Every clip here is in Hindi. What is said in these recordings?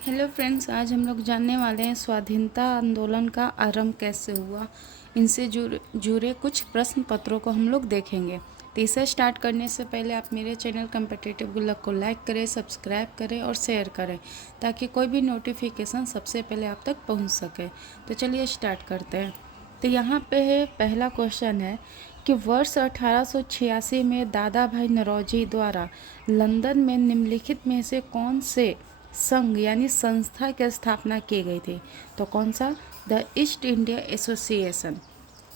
हेलो फ्रेंड्स, आज हम लोग जानने वाले हैं स्वाधीनता आंदोलन का आरंभ कैसे हुआ। इनसे जुड़े कुछ प्रश्न पत्रों को हम लोग देखेंगे। तो इसे स्टार्ट करने से पहले आप मेरे चैनल कॉम्पिटिटिव गुल्लक को लाइक करें, सब्सक्राइब करें और शेयर करें ताकि कोई भी नोटिफिकेशन सबसे पहले आप तक पहुंच सके। तो चलिए स्टार्ट करते हैं। तो यहाँ पे है पहला क्वेश्चन है कि वर्ष 1886 में दादा भाई नौरोजी द्वारा लंदन में निम्नलिखित में से कौन से संघ यानी संस्था की स्थापना की गई थी। तो कौन सा? The east India association.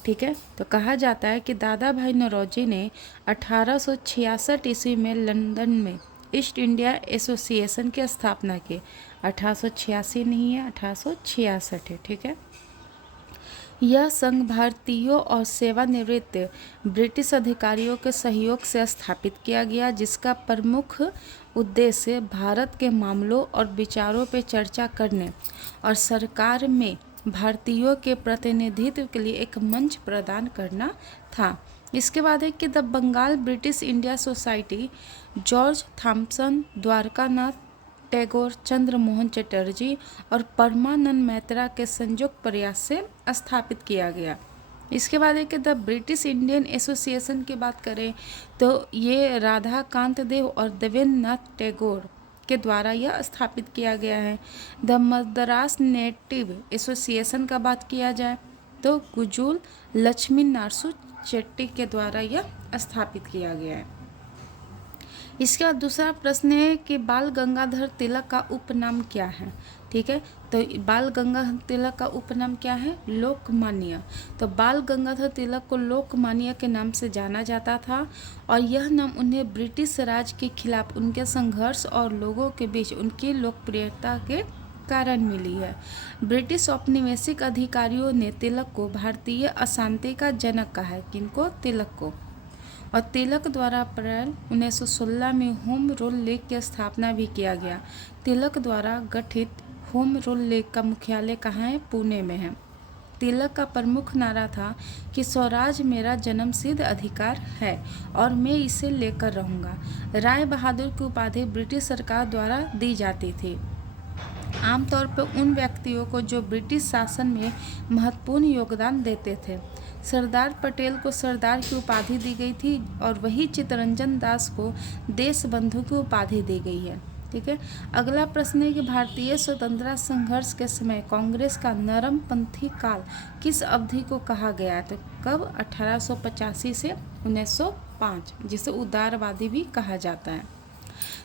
ठीक है, तो कहा जाता है कि दादा भाई नौरोजी ने 1866 ईस्वी में लंदन में ईस्ट इंडिया एसोसिएशन की स्थापना की। 1886 नहीं है, 1866 है। ठीक है, यह संघ भारतीयों और सेवानिवृत्त ब्रिटिश अधिकारियों के सहयोग से स्थापित किया गया, जिसका प्रमुख उद्देश्य भारत के मामलों और विचारों पर चर्चा करने और सरकार में भारतीयों के प्रतिनिधित्व के लिए एक मंच प्रदान करना था। इसके बाद है कि the Bengal British India society George Thompson, Dwarkanath Tagore, Chandra Mohan Chatterjee और परमानंद मैत्रा के संयुक्त प्रयास से स्थापित किया गया। इसके बाद है कि द ब्रिटिश इंडियन एसोसिएशन की बात करें तो ये राधा कांत देव और देवेंद्र नाथ टैगोर के द्वारा यह स्थापित किया गया है। द मद्रास नेटिव एसोसिएशन का बात किया जाए तो गुजूल लक्ष्मी नारसू चेट्टी के द्वारा यह स्थापित किया गया है। इसके बाद दूसरा प्रश्न है कि बाल गंगाधर तिलक का उपनाम क्या है। ठीक है, तो बाल गंगाधर तिलक का उपनाम क्या है? लोकमान्य। तो बाल गंगाधर तिलक को लोकमान्य के नाम से जाना जाता था और यह नाम उन्हें ब्रिटिश राज के खिलाफ उनके संघर्ष और लोगों के बीच उनकी लोकप्रियता के कारण मिली है। ब्रिटिश औपनिवेशिक अधिकारियों ने तिलक को भारतीय अशांति का जनक कहा है। किनको? तिलक को। और तिलक द्वारा अप्रैल 1916 में होम रूल लीग की स्थापना भी किया गया। तिलक द्वारा गठित होम रूल लीग का मुख्यालय कहाँ है? पुणे में है। तिलक का प्रमुख नारा था कि स्वराज मेरा जन्मसिद्ध अधिकार है और मैं इसे लेकर रहूँगा। राय बहादुर की उपाधि ब्रिटिश सरकार द्वारा दी जाती थी आमतौर पर उन व्यक्तियों को जो ब्रिटिश शासन में महत्वपूर्ण योगदान देते थे। सरदार पटेल को सरदार की उपाधि दी गई थी और वही चित्तरंजन दास को देशबंधु की उपाधि दी गई है। ठीक है, अगला प्रश्न है कि भारतीय स्वतंत्रता संघर्ष के समय कांग्रेस का नरमपंथी काल किस अवधि को कहा गया है? तो कब? 1885 से 1905, जिसे उदारवादी भी कहा जाता है।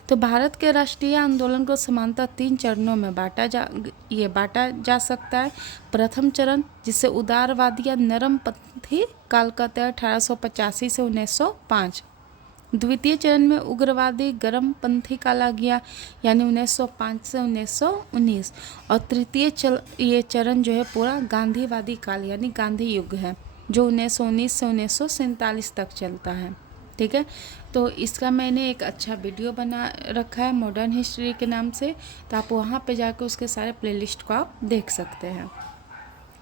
तो भारत के राष्ट्रीय आंदोलन को समानतः 3 चरणों में बांटा जा सकता है। प्रथम चरण, जिसे उदारवादी या नरमपंथी काल कहते हैं, 1885 से 1905। द्वितीय चरण में उग्रवादी गर्मपंथी काल आ गया, यानी 1905 से 1919। और तृतीय ये चरण जो है पूरा गांधीवादी काल यानी गांधी युग है, जो 1919 से 1947 तक चलता है। ठीक है, तो इसका मैंने एक अच्छा वीडियो बना रखा है मॉडर्न हिस्ट्री के नाम से, तो आप वहाँ पे जाकर उसके सारे प्लेलिस्ट को आप देख सकते हैं।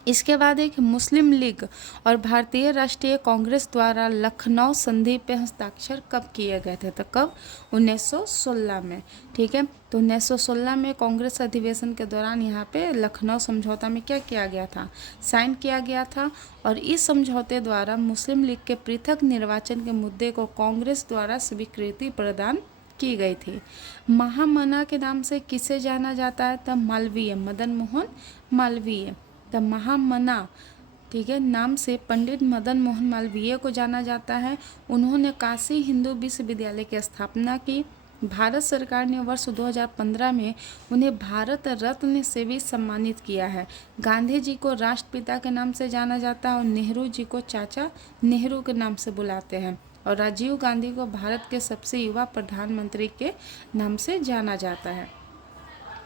इसके बाद एक मुस्लिम लीग और भारतीय राष्ट्रीय कांग्रेस द्वारा लखनऊ संधि पे हस्ताक्षर कब किए गए थे? तो कब? 1916 में। ठीक है, तो 1916 में कांग्रेस अधिवेशन के दौरान यहाँ पे लखनऊ समझौता में क्या किया गया था? साइन किया गया था और इस समझौते द्वारा मुस्लिम लीग के पृथक निर्वाचन के मुद्दे को कांग्रेस द्वारा स्वीकृति प्रदान की गई थी। महामना के नाम से किसे जाना जाता है? तब मालवीय, मदन मोहन मालवीय। द महामना, ठीक है, नाम से पंडित मदन मोहन मालवीय को जाना जाता है। उन्होंने काशी हिंदू विश्वविद्यालय की स्थापना की। भारत सरकार ने वर्ष 2015 में उन्हें भारत रत्न से भी सम्मानित किया है। गांधी जी को राष्ट्रपिता के नाम से जाना जाता है और नेहरू जी को चाचा नेहरू के नाम से बुलाते हैं और राजीव गांधी को भारत के सबसे युवा प्रधानमंत्री के नाम से जाना जाता है।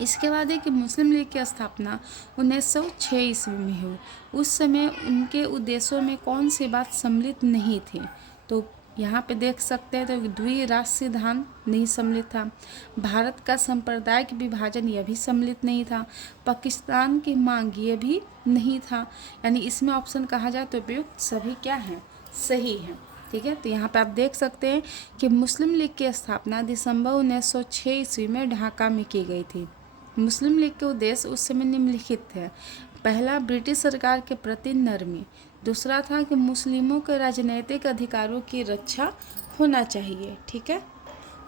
इसके बाद है कि मुस्लिम लीग की स्थापना 1906 ईस्वी में हुई। उस समय उनके उद्देश्यों में कौन सी बात सम्मिलित नहीं थी? तो यहाँ पे देख सकते हैं, तो द्विराष्ट्र सिद्धांत नहीं सम्मिलित था। भारत का सांप्रदायिक विभाजन यह भी सम्मिलित नहीं था। पाकिस्तान की मांग ये भी नहीं था। यानी इसमें ऑप्शन कहा जाए तो उपयुक्त सभी क्या हैं? सही हैं। ठीक है, तो यहाँ पे आप देख सकते हैं कि मुस्लिम लीग की स्थापना दिसंबर 1906 ईस्वी में ढाका में की गई थी। मुस्लिम लीग के उद्देश्य उस समय निम्नलिखित थे। पहला, ब्रिटिश सरकार के प्रति नरमी। दूसरा था कि मुस्लिमों के राजनीतिक अधिकारों की रक्षा होना चाहिए, ठीक है।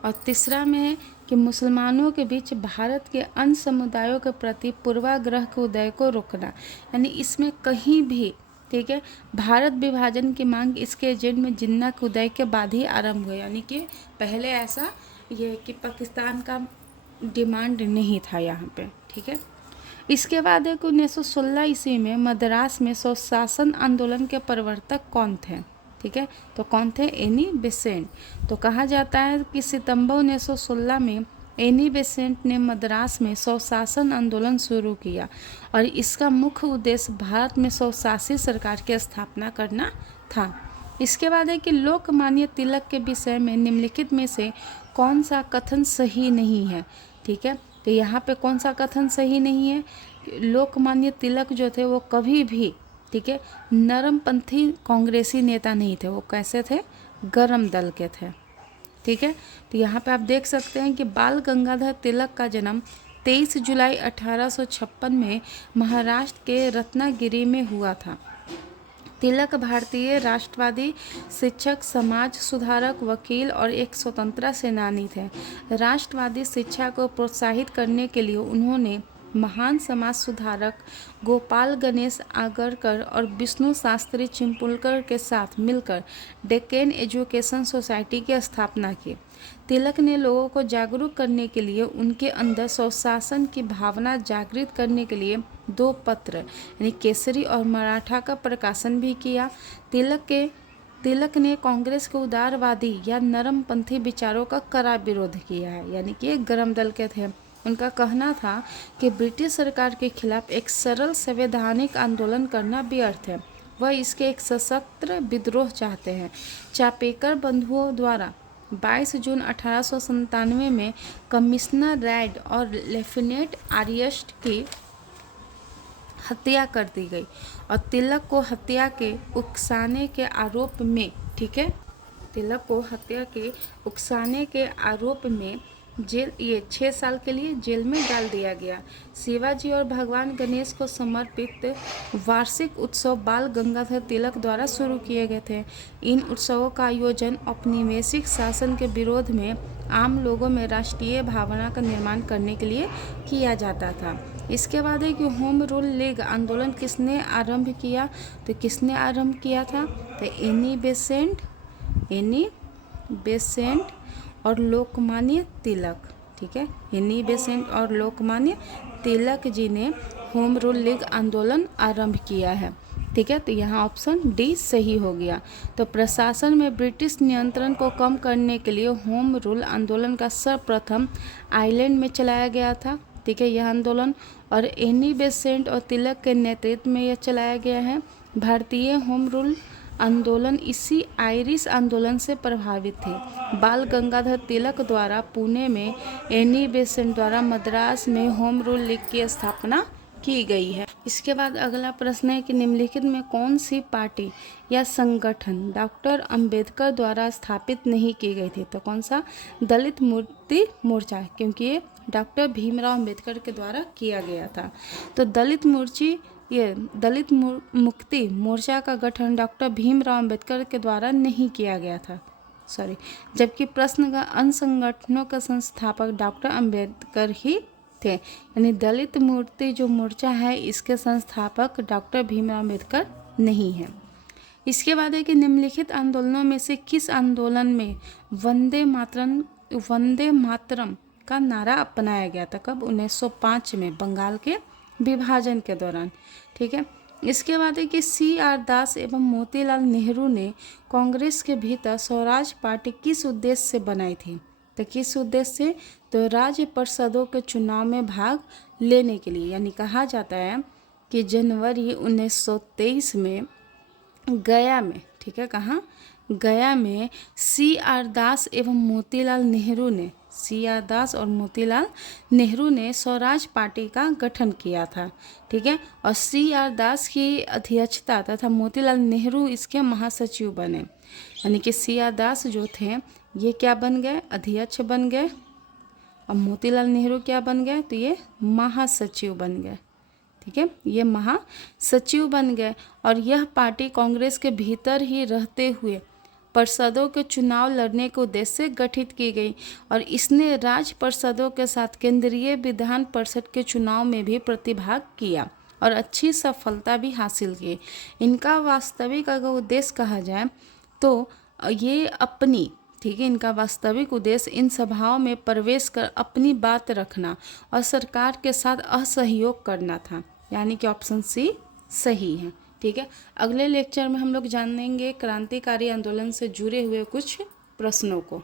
और तीसरा में है कि मुसलमानों के बीच भारत के अन्य समुदायों के प्रति पूर्वाग्रह के उदय को रोकना, यानी इसमें कहीं भी, ठीक है, भारत विभाजन की मांग इसके एजेंट में जिन्ना के उदय के बाद ही आरंभ हुई, यानी कि पहले ऐसा ये कि पाकिस्तान का डिमांड नहीं था यहाँ पे, ठीक है। इसके बाद एक 1916 ईस्वी में मद्रास में स्वशासन आंदोलन के प्रवर्तक कौन थे, ठीक है, तो कौन थे? Annie Besant. तो कहा जाता है कि सितंबर 1916 में एनी बेसेंट ने मद्रास में स्वशासन आंदोलन शुरू किया और इसका मुख्य उद्देश्य भारत में स्वशासी सरकार की स्थापना करना था। इसके बाद है कि लोकमान्य तिलक के विषय में निम्नलिखित में से कौन सा कथन सही नहीं है, ठीक है। तो यहाँ पे कौन सा कथन सही नहीं है? लोकमान्य तिलक जो थे वो कभी भी, ठीक है, नरमपंथी कांग्रेसी नेता नहीं थे, वो कैसे थे? गरम दल के थे, ठीक है। तो यहाँ पे आप देख सकते हैं कि बाल गंगाधर तिलक का जन्म 23 जुलाई 1856 में महाराष्ट्र के रत्नागिरी में हुआ था। तिलक भारतीय राष्ट्रवादी शिक्षक, समाज सुधारक, वकील और एक स्वतंत्रता सेनानी थे। राष्ट्रवादी शिक्षा को प्रोत्साहित करने के लिए उन्होंने महान समाज सुधारक गोपाल गणेश आगरकर और विष्णु शास्त्री चिंपुलकर के साथ मिलकर डेक्कन एजुकेशन सोसाइटी की स्थापना की। तिलक ने लोगों को जागरूक करने के लिए, उनके अंदर स्वशासन की भावना जागृत करने के लिए 2 पत्र यानी केसरी और मराठा का प्रकाशन भी किया। तिलक ने कांग्रेस के उदारवादी या नरमपंथी विचारों का कड़ा विरोध किया है, यानी कि एक गरम दल के थे। उनका कहना था कि ब्रिटिश सरकार के खिलाफ एक सरल संवैधानिक आंदोलन करना व्यर्थ है, वह इसके एक सशस्त्र विद्रोह चाहते हैं। चापेकर बंधुओं द्वारा 22 जून 1897 में कमिश्नर रैड और लेफ्टिनेंट आर्यस्ट की हत्या कर दी गई और तिलक को हत्या के उकसाने के आरोप में, ठीक है, तिलक को हत्या के उकसाने के आरोप में 6 साल के लिए जेल में डाल दिया गया। शिवाजी और भगवान गणेश को समर्पित वार्षिक उत्सव बाल गंगाधर तिलक द्वारा शुरू किए गए थे। इन उत्सवों का आयोजन औपनिवेशिक शासन के विरोध में आम लोगों में राष्ट्रीय भावना का निर्माण करने के लिए किया जाता था। इसके बाद है कि होम रूल लीग आंदोलन किसने आरंभ किया? तो किसने आरंभ किया था? तो एनी बेसेंट और लोकमान्य तिलक, ठीक है, एनी बेसेंट और लोकमान्य तिलक जी ने होम रूल लीग आंदोलन आरंभ किया है, ठीक है। तो यहाँ ऑप्शन डी सही हो गया। तो प्रशासन में ब्रिटिश नियंत्रण को कम करने के लिए होम रूल आंदोलन का सर्वप्रथम आयरलैंड में चलाया गया था, ठीक है, यह आंदोलन, और एनी बेसेंट और तिलक के नेतृत्व में यह चलाया गया है। भारतीय होम रूल आंदोलन इसी आयरिश आंदोलन से प्रभावित थे। बाल गंगाधर तिलक द्वारा पुणे में, एनी बेसेंट द्वारा मद्रास में होम रूल लीग की स्थापना की गई है। इसके बाद अगला प्रश्न है कि निम्नलिखित में कौन सी पार्टी या संगठन डॉक्टर अंबेडकर द्वारा स्थापित नहीं की गई थी? तो कौन सा? दलित मुक्ति मोर्चा, क्योंकि ये डॉक्टर भीमराव अंबेडकर के द्वारा किया गया था। तो दलित मुक्ति मोर्चा का गठन डॉक्टर भीमराव अंबेडकर के द्वारा नहीं किया गया था, जबकि प्रश्न का अन्य संगठनों का संस्थापक डॉक्टर अंबेडकर ही थे, यानी दलित मुक्ति जो मोर्चा है इसके संस्थापक डॉक्टर भीमराव अंबेडकर नहीं है। इसके बाद है कि निम्नलिखित आंदोलनों में से किस आंदोलन में वंदे मातरम का नारा अपनाया गया था? कब? 1905 में, बंगाल के विभाजन के दौरान, ठीक है। इसके बाद है कि CR दास एवं मोतीलाल नेहरू ने कांग्रेस के भीतर स्वराज पार्टी किस उद्देश्य से बनाई थी? तो किस उद्देश्य से? तो राज्य परिषदों के चुनाव में भाग लेने के लिए, यानी कहा जाता है कि जनवरी 1923 में गया में, ठीक है, कहाँ? गया में CR दास एवं मोतीलाल नेहरू ने स्वराज पार्टी का गठन किया था, ठीक है। और CR दास की अध्यक्षता तथा मोतीलाल नेहरू इसके महासचिव बने, यानी कि CR दास जो थे ये क्या बन गए? अध्यक्ष बन गए अब मोतीलाल नेहरू क्या बन गए, तो ये महासचिव बन गए। ठीक है, ये महासचिव बन गए। और यह पार्टी कांग्रेस के भीतर ही रहते हुए परिषदों के चुनाव लड़ने के उद्देश्य से गठित की गई और इसने राज्य परिषदों के साथ केंद्रीय विधान परिषद के चुनाव में भी प्रतिभाग किया और अच्छी सफलता भी हासिल की। इनका वास्तविक अगर उद्देश्य कहा जाए तो ये अपनी, ठीक है, इनका वास्तविक उद्देश्य इन सभाओं में प्रवेश कर अपनी बात रखना और सरकार के साथ असहयोग करना था, यानी कि ऑप्शन सी सही है। ठीक है, अगले लेक्चर में हम लोग जानेंगे क्रांतिकारी आंदोलन से जुड़े हुए कुछ प्रश्नों को।